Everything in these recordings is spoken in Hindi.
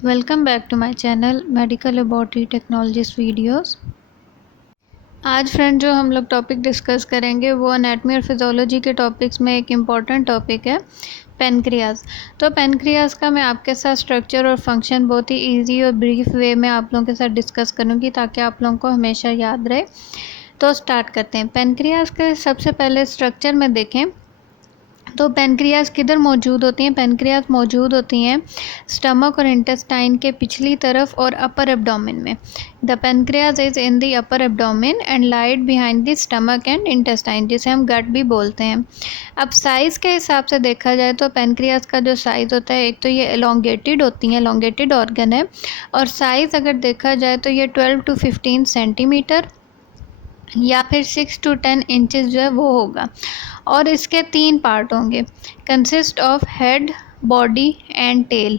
Welcome back to my channel medical laboratory technologies videos. आज फ्रेंड जो हम लोग टॉपिक डिस्कस करेंगे वो एनाटमी और फिजियोलॉजी के टॉपिक्स में एक इम्पॉर्टेंट टॉपिक है पेनक्रियाज। तो पेनक्रियाज का मैं आपके साथ स्ट्रक्चर और फंक्शन बहुत ही इजी और ब्रीफ वे में आप लोगों के साथ डिस्कस करूँगी ताकि आप लोगों को हमेशा याद रहे। तो स्टार्ट करते हैं। पेनक्रियाज के सबसे पहले स्ट्रक्चर में देखें तो पेनक्रियाज किधर मौजूद होती हैं। पेनक्रियाज मौजूद होती हैं स्टमक और इंटेस्टाइन के पिछली तरफ और अपर एब्डोमेन में। The pancreas is in the upper abdomen and lied behind the stomach and intestine, जिसे हम गट भी बोलते हैं। अब साइज़ के हिसाब से देखा जाए तो पेनक्रियाज का जो साइज़ होता है, एक तो ये एलोंगेटेड होती हैं, एलोंगेटेड ऑर्गन है, और साइज़ अगर देखा जाए तो ये 12 to 15 सेंटीमीटर या फिर 6 to 10 इंचेस जो है वो होगा। और इसके 3 पार्ट होंगे, consist of head, body and tail.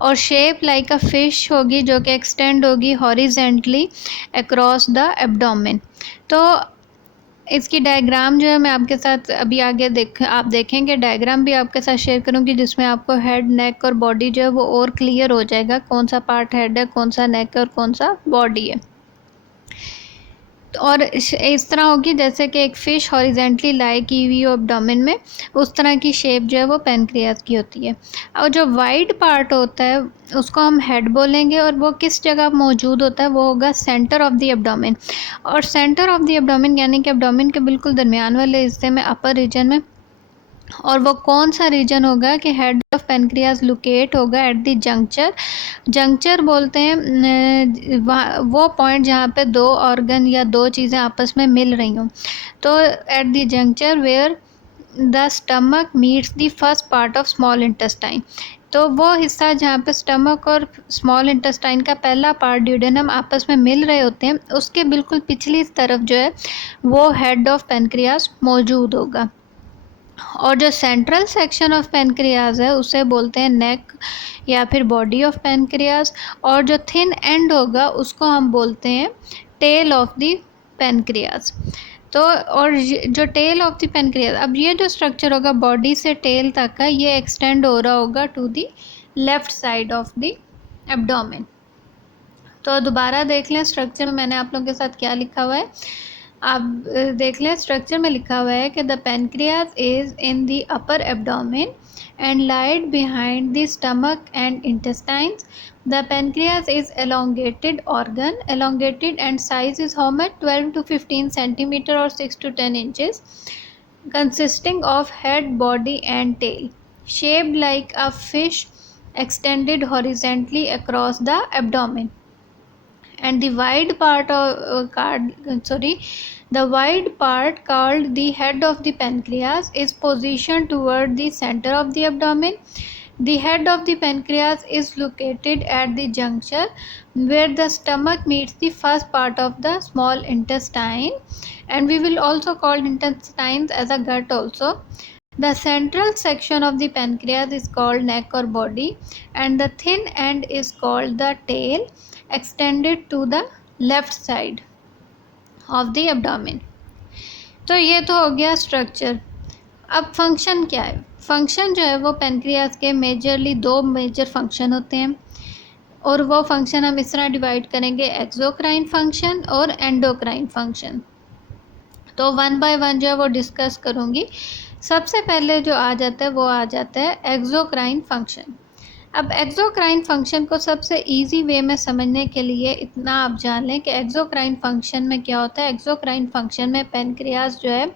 और शेप लाइक अ फिश होगी जो कि एक्सटेंड होगी हॉरिजेंटली अक्रॉस द एब्डोमेन। तो इसकी डायग्राम जो है मैं आपके साथ अभी आगे आप देखेंगे, डायग्राम भी आपके साथ शेयर करूंगी जिसमें आपको हेड, नेक और बॉडी जो है वो और क्लियर हो जाएगा, कौन सा पार्ट हेड है, कौन सा नेक है और कौन सा बॉडी है। और इस तरह होगी जैसे कि एक फ़िश हॉरिजेंटली लाई की हुई हो एब्डोमेन में, उस तरह की शेप जो है वो पेनक्रियाज की होती है। और जो वाइड पार्ट होता है उसको हम हेड बोलेंगे, और वो किस जगह मौजूद होता है, वो होगा सेंटर ऑफ द एब्डोमेन। और सेंटर ऑफ द एब्डोमेन यानी कि एब्डोमेन के बिल्कुल दरमियान वाले हिस्से में, अपर रीजन में। और वो कौन सा रीजन होगा कि हेड ऑफ पेनक्रियाज लोकेट होगा एट द जंक्चर। जंक्चर बोलते हैं वो पॉइंट जहाँ पे दो ऑर्गन या दो चीज़ें आपस में मिल रही हों। तो at the junction where the stomach meets the first part of small intestine. तो वो हिस्सा जहाँ पे स्टमक और स्मॉल इंटेस्टाइन का पहला पार्ट ड्यूडेनम आपस में मिल रहे होते हैं, उसके बिल्कुल पिछली तरफ जो है वो हेड ऑफ पेनक्रियाज मौजूद होगा। और जो सेंट्रल सेक्शन ऑफ पेनक्रियाज है उसे बोलते हैं नेक या फिर बॉडी ऑफ पेनक्रियाज। और जो थिन एंड होगा उसको हम बोलते हैं टेल ऑफ द पेनक्रियाज। तो और जो टेल ऑफ द पेनक्रियाज, अब ये जो स्ट्रक्चर होगा बॉडी से टेल तक का, ये एक्सटेंड हो रहा होगा to the left side of the abdomen. तो दोबारा देख लें स्ट्रक्चर में मैंने आप लोगों के साथ क्या लिखा हुआ है। आप देख लें स्ट्रक्चर में लिखा हुआ है कि the pancreas is in the upper abdomen and lied behind the stomach and intestines. The pancreas is elongated organ, elongated and size is how much, 12 to 15 centimeter or 6 to 10 inches, consisting of head, body and tail, shaped like a fish, extended horizontally across the abdomen. And the wide part the wide part called the head of the pancreas is positioned toward the center of the abdomen. The head of the pancreas is located at the juncture where the stomach meets the first part of the small intestine, and we will also call intestines as a gut also. The central section of the pancreas is called neck or body, and the thin end is called the tail, extended to the left side of the abdomen. तो ये तो हो गया स्ट्रक्चर। अब फंक्शन क्या है। फंक्शन जो है वो पेनक्रियाज के मेजरली 2 मेजर फंक्शन होते हैं, और वो फंक्शन हम इस तरह डिवाइड करेंगे, एक्सोक्राइन फंक्शन और एंडोक्राइन फंक्शन। तो 1 बाय 1 जो है वो डिस्कस करूँगी। सबसे पहले जो आ जाता है वो आ जाता है एक्सोक्राइन फंक्शन। अब एक्सोक्राइन फंक्शन को सबसे इजी वे में समझने के लिए इतना आप जान लें कि एक्सोक्राइन फंक्शन में क्या होता है। एक्सोक्राइन फंक्शन में पेनक्रियाज जो है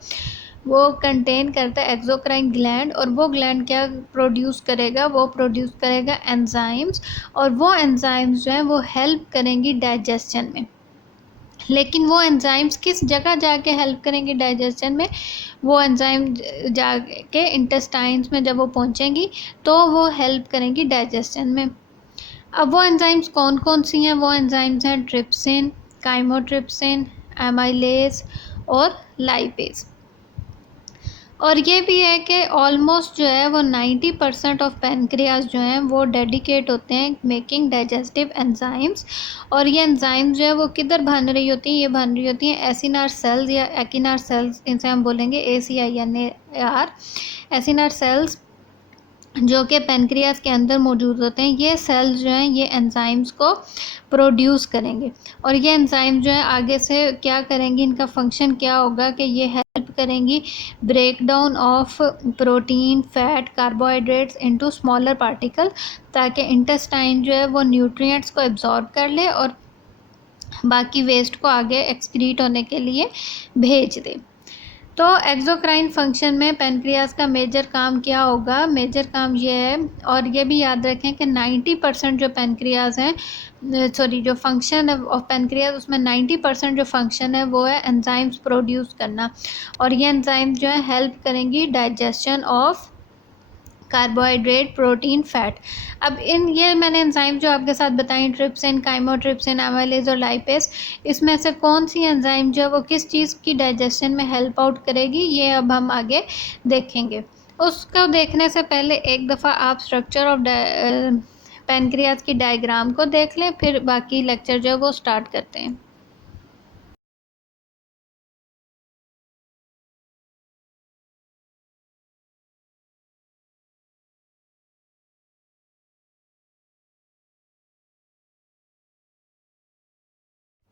वो कंटेन करता है एक्सोक्राइन ग्लैंड, और वो ग्लैंड क्या प्रोड्यूस करेगा, वो प्रोड्यूस करेगा एंजाइम्स, और वो एंजाइम्स जो हैं वो हेल्प करेंगी डाइजेशन में। लेकिन वो एंजाइम्स किस जगह जाके हेल्प करेंगे डाइजेशन में, वो एंजाइम जाके इंटेस्टाइन्स में जब वो पहुंचेंगी तो वो हेल्प करेंगी डाइजेशन में। अब वो एंजाइम्स कौन कौन सी हैं, वो एंजाइम्स हैं ट्रिप्सिन, काइमोट्रिप्सिन, एमाइलेज और लाइपेज। और ये भी है कि ऑलमोस्ट जो है वो 90% ऑफ पेनक्रियाज जो हैं वो डेडिकेट होते हैं मेकिंग डाइजेस्टिव एंजाइम्स। और ये एंजाइम्स जो है वो किधर बन रही होती हैं, ये बन रही होती हैं एसिनार सेल्स या एकिनार सेल्स, इनसे हम बोलेंगे ACINAR, एसिनार सेल्स जो कि पेनक्रियास के अंदर मौजूद होते हैं, ये सेल्स जो हैं ये एंजाइम्स को प्रोड्यूस करेंगे। और ये एंजाइम जो है आगे से क्या करेंगी, इनका फंक्शन क्या होगा कि ये हेल्प करेंगी break down of protein, fat, carbohydrates into smaller particle, ताकि इंटेस्टाइन जो है वो न्यूट्रिएंट्स को एब्जॉर्ब कर ले और बाकी वेस्ट को आगे एक्सक्रीट होने के लिए भेज दे। तो एक्सोक्राइन फंक्शन में पेनक्रियास का मेजर काम क्या होगा, मेजर काम ये है, और ये भी याद रखें कि 90% जो पेनक्रियास हैं, जो फंक्शन है ऑफ पेनक्रियास, उसमें 90% जो फंक्शन है वो है एंजाइम्स प्रोड्यूस करना। और ये एंजाइम्स जो है हेल्प करेंगी digestion of carbohydrate, protein, fat. अब ये मैंने एंजाइम जो आपके साथ बताई, ट्रिप्सिन, काइमोट्रिप्सिन, एमाइलेज और लाइपेज, इसमें से कौन सी एंजाइम जो है वो किस चीज़ की डाइजेशन में हेल्प आउट करेगी, ये अब हम आगे देखेंगे। उसको देखने से पहले एक दफ़ा आप स्ट्रक्चर ऑफ पेनक्रियास की डायग्राम को देख लें, फिर बाकी लेक्चर जो है वो स्टार्ट करते हैं।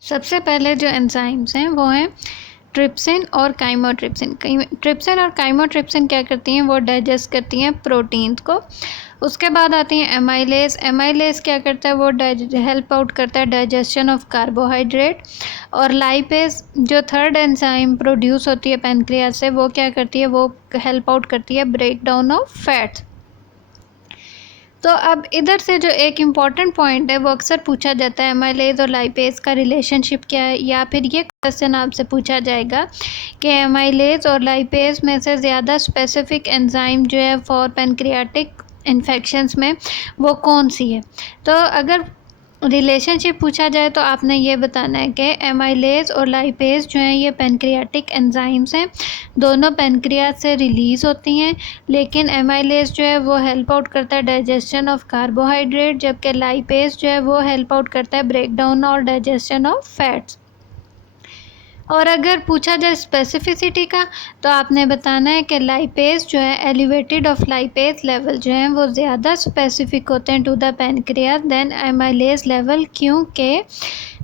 सबसे पहले जो एंजाइम्स हैं वो हैं ट्रिप्सिन और काइमोट्रिप्सिन। ट्रिप्सिन और काइमोट्रिप्सिन क्या करती हैं, वो डाइजेस्ट करती हैं प्रोटीन्स को। उसके बाद आती हैं एमाइलेज। एमाइलेज क्या करता है, वो हेल्प आउट करता है डाइजेशन ऑफ कार्बोहाइड्रेट। और लाइपेज जो थर्ड एंजाइम प्रोड्यूस होती है पेनक्रियास से, वो क्या करती है, वो हेल्प आउट करती है ब्रेक डाउन ऑफ फैट्स। तो अब इधर से जो एक इम्पॉर्टेंट पॉइंट है वो अक्सर पूछा जाता है, एमाइलेज और लाइपेज का रिलेशनशिप क्या है, या फिर ये क्वेश्चन आपसे पूछा जाएगा कि एमाइलेज और लाइपेज में से ज़्यादा स्पेसिफिक एंजाइम जो है फॉर पेनक्रियाटिक इन्फेक्शंस में वो कौन सी है। तो अगर रिलेशनशिप पूछा जाए तो आपने ये बताना है कि एमाइलेज और लाइपेज जो हैं ये पेनक्रियाटिक एंजाइम्स हैं, दोनों पेनक्रियास से रिलीज़ होती हैं। लेकिन एमाइलेज जो है वो हेल्प आउट करता है डाइजेशन ऑफ कार्बोहाइड्रेट, जबकि लाइपेज जो है वो हेल्प आउट करता है ब्रेक डाउन और डाइजेशन ऑफ फैट्स। और अगर पूछा जाए स्पेसिफिसिटी का, तो आपने बताना है कि लाइपेज जो है एलिवेटेड ऑफ लाइपेज लेवल जो है वो ज़्यादा स्पेसिफिक होते हैं to the pancreas then amylase level, क्योंकि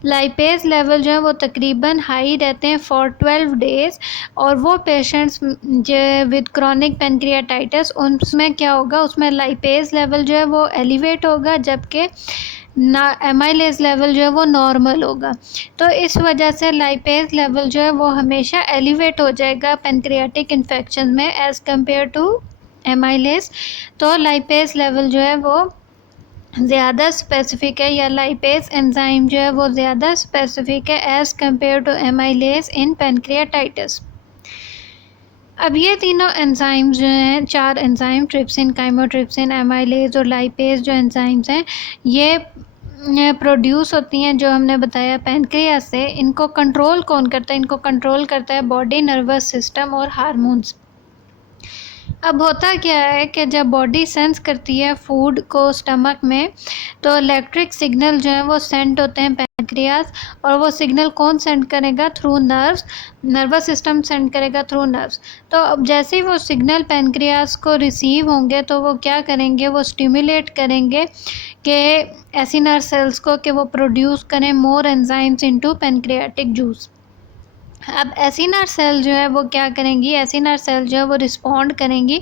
लाइपेज लेवल जो है वो तकरीबन हाई रहते हैं फॉर 12 डेज़। और वो पेशेंट्स जो विद क्रॉनिक पेनक्रियाटाइटिस, उसमें क्या होगा, उसमें लाइपेज लेवल जो है वो एलिवेट होगा, जबकि ना एमाइलेज लेवल जो है वो नॉर्मल होगा। तो इस वजह से लाइपेज लेवल जो है वो हमेशा एलिवेट हो जाएगा पेनक्रियाटिक इन्फेक्शन में एज़ कम्पेयर टू एमाइलेज। तो लाइपेज लेवल जो है वो ज़्यादा स्पेसिफिक है, या लाइपेज एंजाइम जो है वो ज़्यादा स्पेसिफिक है as compared to amylase in pancreatitis. अब ये तीनों एंजाइम्स जो हैं, चार एंजाइम ट्रिप्सिन, काइमोट्रिप्सिन, एमाइलेज और लाइपेज जो एंजाइम्स हैं, ये प्रोड्यूस होती हैं जो हमने बताया पेनक्रियास से। इनको कंट्रोल कौन करता है, इनको कंट्रोल करता है बॉडी नर्वस सिस्टम और हार्मोन्स। अब होता क्या है कि जब बॉडी सेंस करती है फूड को स्टमक में, तो इलेक्ट्रिक सिग्नल जो है वो सेंड होते हैं पेनक्रियास, और वो सिग्नल कौन सेंड करेगा, through nerves, nervous system send करेगा थ्रू नर्व्स। तो अब जैसे ही वो सिग्नल पेनक्रियास को रिसीव होंगे तो वो क्या करेंगे, वो स्टिमुलेट करेंगे कि एसिनर सेल्स को कि वो प्रोड्यूस करें मोर एंजाइम्स इनटू पेनक्रियाटिक जूस। अब एसिनर सेल जो है वो क्या करेंगी, एसिनर सेल जो है वो रिस्पॉन्ड करेंगी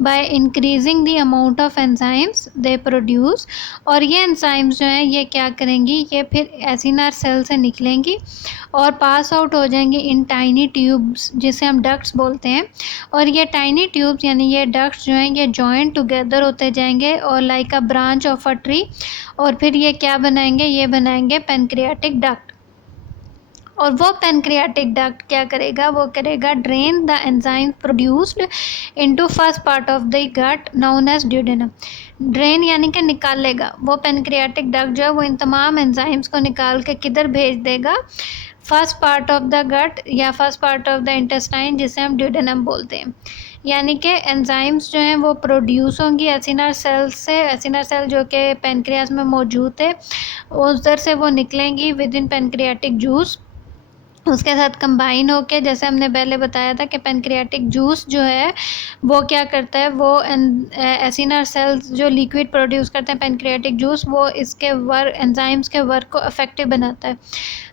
by increasing the amount of enzymes they produce. और ये एंजाइम्स जो हैं ये क्या करेंगी, ये फिर एसिनर सेल से निकलेंगी और पास आउट हो जाएंगी इन टाइनी ट्यूब्स, जिसे हम डक्ट्स बोलते हैं। और ये टाइनी ट्यूब्स यानी ये डक्ट्स जो हैं ये जॉइंट टुगेदर होते जाएंगे और like a branch of a tree, और फिर ये क्या बनाएंगे, ये बनाएंगे पेनक्रियाटिक डक्ट। और वो पेनक्रियाटिक डक्ट क्या करेगा, वो करेगा drain the enzyme produced into first part of the gut known as duodenum. Drain यानी कि निकालेगा, वो पेनक्रियाटिक डक्ट जो है वो इन तमाम एंजाइम्स को निकाल के किधर भेज देगा, first part of the gut या first part of the intestine, जिसे हम ड्यूडेनम बोलते हैं। यानी कि एंजाइम्स जो हैं वो प्रोड्यूस होंगी एसिनर सेल से, एसिनर सेल जो कि पेनक्रियास में मौजूद है, उधर से वो निकलेंगी विद इन पेनक्रियाटिक जूस। उसके साथ कंबाइन होके, जैसे हमने पहले बताया था कि पैनक्रियाटिक जूस जो है वो क्या करता है, वो एसिनर सेल्स जो लिक्विड प्रोड्यूस करते हैं पैनक्रियाटिक जूस, वो इसके एंजाइम्स के वर्क को इफेक्टिव बनाता है।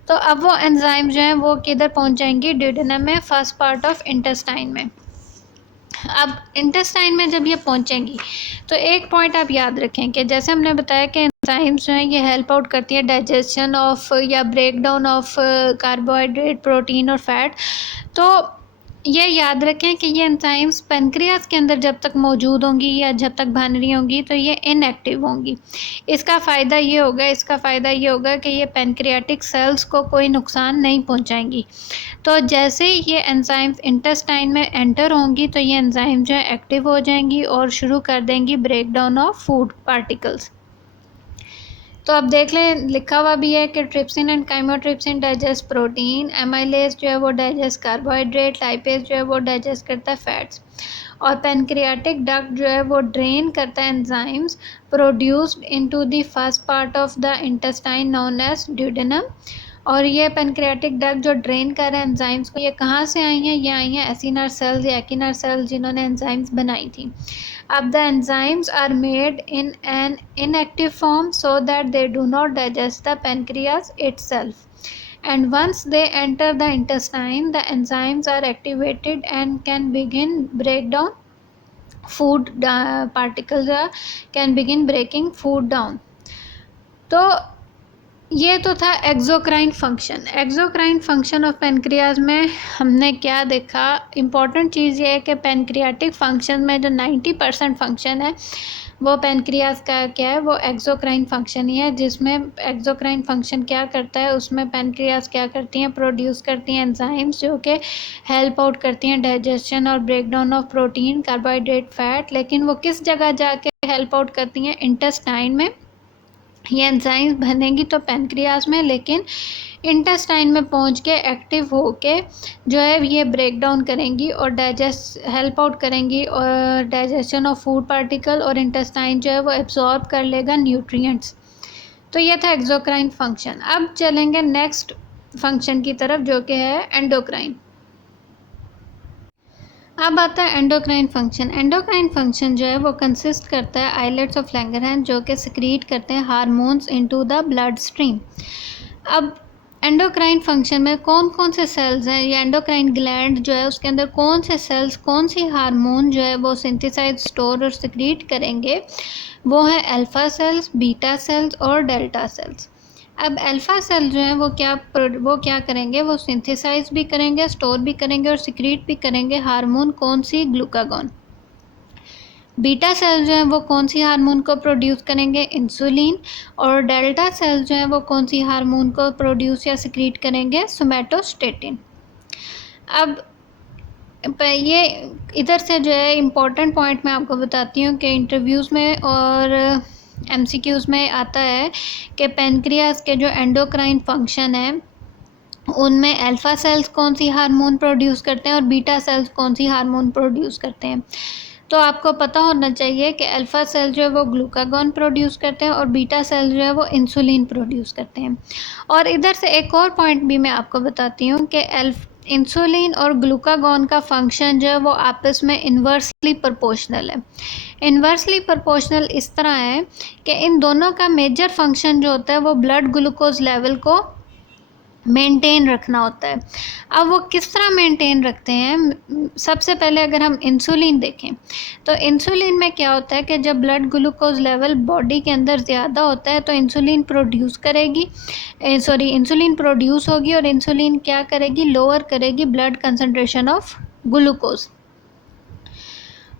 तो अब वो एंजाइम जो हैं वो किधर पहुंच जाएंगी, ड्यूडेनम में, फर्स्ट पार्ट ऑफ इंटेस्टाइन में। अब इंटेस्टाइन में जब ये पहुंचेंगी तो एक पॉइंट आप याद रखें कि जैसे हमने बताया कि एंजाइम्स जो हैं ये हेल्प आउट करती है डाइजेशन ऑफ या break down of carbohydrate, protein और फैट। तो ये याद रखें कि ये एंजाइम्स पेनक्रियास के अंदर जब तक मौजूद होंगी या जब तक बन रही होंगी तो ये इनएक्टिव होंगी। इसका फ़ायदा ये होगा कि ये पेनक्रियाटिक सेल्स को कोई नुकसान नहीं पहुंचाएंगी। तो जैसे ही ये एंजाइम्स इंटेस्टाइन में एंटर होंगी तो ये एंजाइम जो है एक्टिव हो जाएंगी और शुरू कर देंगी break down of food particles. तो अब देख लें, लिखा हुआ भी है कि trypsin and chymotrypsin digest protein, amylase जो है वो डाइजेस्ट कार्बोहाइड्रेट, लाइपेज जो है वो डाइजेस्ट करता है फैट्स, और पैनक्रियाटिक डक्ट जो है वो ड्रेन करता है enzymes produced into the first part of the intestine known as duodenum. और ये पैनक्रियाटिक डक्ट जो ड्रेन कर रहे हैं एंजाइम्स को, ये कहाँ से आई हैं, ये आई हैं एसिनर सेल्स या एकिनर सेल्स जिन्होंने एंजाइम्स बनाई थी। अब the enzymes are made in an inactive form so that they do not digest the pancreas itself, and once they enter the intestine the enzymes are activated and can begin breakdown food particles can begin breaking food down। तो ये तो था एक्सोक्राइन फंक्शन ऑफ पेनक्रियाज में हमने क्या देखा। इम्पॉर्टेंट चीज़ ये है कि पेनक्रियाटिक फंक्शन में जो 90% फंक्शन है वो पेनक्रियाज का क्या है, वो एक्सोक्राइन फंक्शन ही है, जिसमें एक्सोक्राइन फंक्शन क्या करता है, उसमें पेनक्रियाज क्या करती हैं, प्रोड्यूस करती हैं एंजाइम्स जो कि हेल्प आउट करती हैं डाइजेशन और breakdown of protein, carbohydrate, fat. लेकिन वो किस जगह जाके हेल्प आउट करती हैं, इंटेस्टाइन में। ये एंजाइम्स बनेंगी तो पेनक्रियाज में, लेकिन इंटेस्टाइन में पहुंच के एक्टिव होके जो है ये ब्रेक डाउन करेंगी और हेल्प आउट करेंगी और डाइजेशन ऑफ फूड पार्टिकल, और इंटेस्टाइन जो है वो एब्जॉर्ब कर लेगा न्यूट्रिएंट्स। तो ये था एक्सोक्राइन फंक्शन। अब चलेंगे नेक्स्ट फंक्शन की तरफ जो कि है एंडोक्राइन। अब आता है एंडोक्राइन फंक्शन जो है वो कंसिस्ट करता है आइलेट्स ऑफ लैंगरहैंस जो कि सिक्रीट करते हैं hormones into the blood stream. अब एंडोक्राइन फंक्शन में कौन कौन से सेल्स हैं, या एंडोक्राइन ग्लैंड जो है उसके अंदर कौन से सेल्स कौन सी हार्मोन जो है वो सिंथेसाइज, स्टोर और सिक्रीट करेंगे, वो है अल्फ़ा सेल्स, बीटा सेल्स और डेल्टा सेल्स। अब अल्फ़ा सेल जो है वो क्या करेंगे, वो सिंथेसाइज भी करेंगे, स्टोर भी करेंगे और सिक्रीट भी करेंगे हार्मोन, कौन सी, ग्लूकागॉन। बीटा सेल जो है वो कौन सी हार्मोन को प्रोड्यूस करेंगे, इंसुलिन। और डेल्टा सेल जो है वो कौन सी हार्मोन को प्रोड्यूस या सिक्रीट करेंगे, सोमैटोस्टेटिन। अब ये इधर से जो है इम्पोर्टेंट पॉइंट मैं आपको बताती हूँ कि इंटरव्यूज़ में और MCQs में आता है कि पेनक्रियाज के जो एंडोक्राइन फंक्शन है उनमें अल्फ़ा सेल्स कौन सी हार्मोन प्रोड्यूस करते हैं और बीटा सेल्स कौन सी हार्मोन प्रोड्यूस करते हैं। तो आपको पता होना चाहिए कि अल्फ़ा सेल जो है वो ग्लूकागॉन प्रोड्यूस करते हैं और बीटा सेल जो है वो इंसुलिन प्रोड्यूस करते हैं। और इधर से एक और पॉइंट भी मैं आपको बताती हूँ कि इंसुलिन और ग्लूकागॉन का फंक्शन जो है वो आपस में इन्वर्सली प्रोपोर्शनल है। इन्वर्सली प्रोपोर्शनल इस तरह है कि इन दोनों का मेजर फंक्शन जो होता है वो ब्लड ग्लूकोज लेवल को मेंटेन रखना होता है। अब वो किस तरह मेंटेन रखते हैं, सबसे पहले अगर हम इंसुलिन देखें तो इंसुलिन में क्या होता है कि जब ब्लड ग्लूकोज लेवल बॉडी के अंदर ज़्यादा होता है तो इंसुलिन प्रोड्यूस होगी और इंसुलिन क्या करेगी, लोअर करेगी ब्लड कंसंट्रेशन ऑफ ग्लूकोज।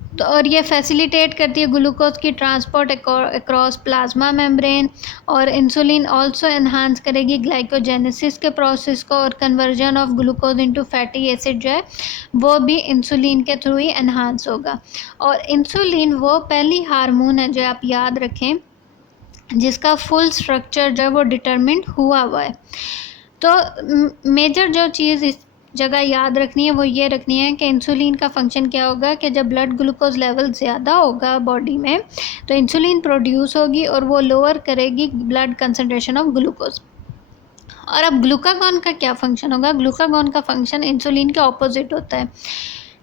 तो और ये फैसिलिटेट करती है ग्लूकोज की ट्रांसपोर्ट अक्रॉस प्लाज्मा मेम्ब्रेन। और इंसुलिन आल्सो एनहांस करेगी ग्लाइकोजेनेसिस के प्रोसेस को, और conversion of glucose into fatty acid जो है वो भी इंसुलिन के थ्रू ही एनहांस होगा। और इंसुलिन वो पहली हार्मोन है जो आप याद रखें जिसका फुल स्ट्रक्चर जो है वो डिटरमिंड हुआ है। तो मेजर जो चीज़ इस जगह याद रखनी है वो ये रखनी है कि इंसुलिन का फंक्शन क्या होगा कि जब ब्लड ग्लूकोज लेवल ज़्यादा होगा बॉडी में तो इंसुलिन प्रोड्यूस होगी और वो लोअर करेगी ब्लड कंसंट्रेशन ऑफ ग्लूकोज। और अब ग्लूकागॉन का क्या फंक्शन होगा? ग्लूकागॉन का फंक्शन इंसुलिन के ऑपोजिट होता है।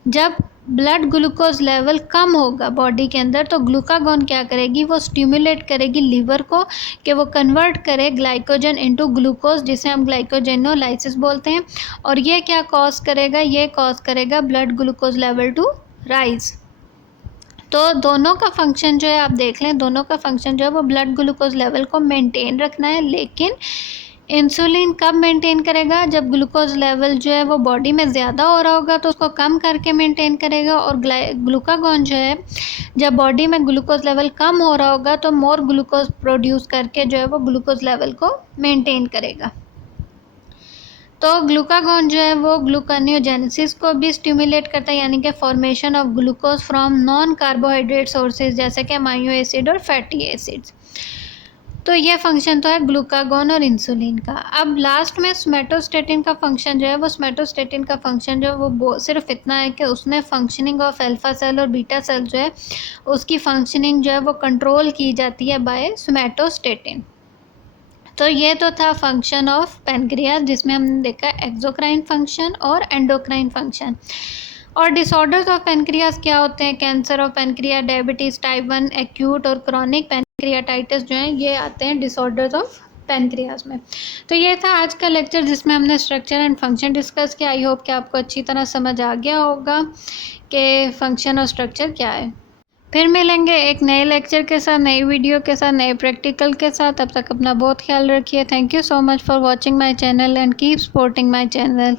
जब ब्लड ग्लूकोज लेवल कम होगा बॉडी के अंदर तो ग्लूकागॉन क्या करेगी, वो स्टिमुलेट करेगी लीवर को कि वो कन्वर्ट करे ग्लाइकोजन इनटू ग्लूकोज, जिसे हम ग्लाइकोजेनोलाइसिस बोलते हैं। और ये क्या कॉज करेगा? ये कॉज करेगा blood glucose level to rise. तो दोनों का फंक्शन जो है आप देख लें, दोनों का फंक्शन जो है वो ब्लड ग्लूकोज लेवल को मेंटेन रखना है। लेकिन इंसुलिन कब मेंटेन करेगा? जब ग्लूकोज लेवल जो है वो बॉडी में ज़्यादा हो रहा होगा तो उसको कम करके मेंटेन करेगा। और ग्लूकागॉन जो है जब बॉडी में ग्लूकोज लेवल कम हो रहा होगा तो मोर ग्लूकोज प्रोड्यूस करके जो है वो ग्लूकोज लेवल को मेंटेन करेगा। तो ग्लूकागॉन जो है वो ग्लूकोनियोजेनेसिस को भी स्टिमुलेट करता है, यानी कि formation of glucose from non carbohydrate sources जैसे कि अमाइनो एसिड और फैटी एसिड्स। तो ये फंक्शन तो है ग्लूकागॉन और इंसुलिन का। अब लास्ट में सोमैटोस्टेटिन का फंक्शन जो है वो सोमैटोस्टेटिन का फंक्शन जो है वो सिर्फ इतना है कि उसमें फंक्शनिंग ऑफ अल्फा सेल और बीटा सेल जो है उसकी फंक्शनिंग जो है वो कंट्रोल की जाती है बाय सोमैटोस्टेटिन। तो ये तो था फंक्शन ऑफ पेनक्रियास, जिसमें हमने देखा एक्सोक्राइन फंक्शन और एंडोक्राइन फंक्शन। और डिसऑर्डर्स ऑफ पेनक्रियास क्या होते हैं? Cancer of pancreas, diabetes type 1, acute और क्रॉनिक पेनक्रियाटाइटिस जो हैं ये आते हैं डिसऑर्डर्स ऑफ पेनक्रियास में। तो ये था आज का लेक्चर जिसमें हमने स्ट्रक्चर एंड फंक्शन डिस्कस किया। आई होप कि आपको अच्छी तरह समझ आ गया होगा कि फंक्शन और स्ट्रक्चर क्या है। फिर मिलेंगे एक नए लेक्चर के साथ, नई वीडियो के साथ, नए प्रैक्टिकल के साथ। तब तक अपना बहुत ख्याल रखिए। Thank you so much for watching my channel and keep supporting my channel.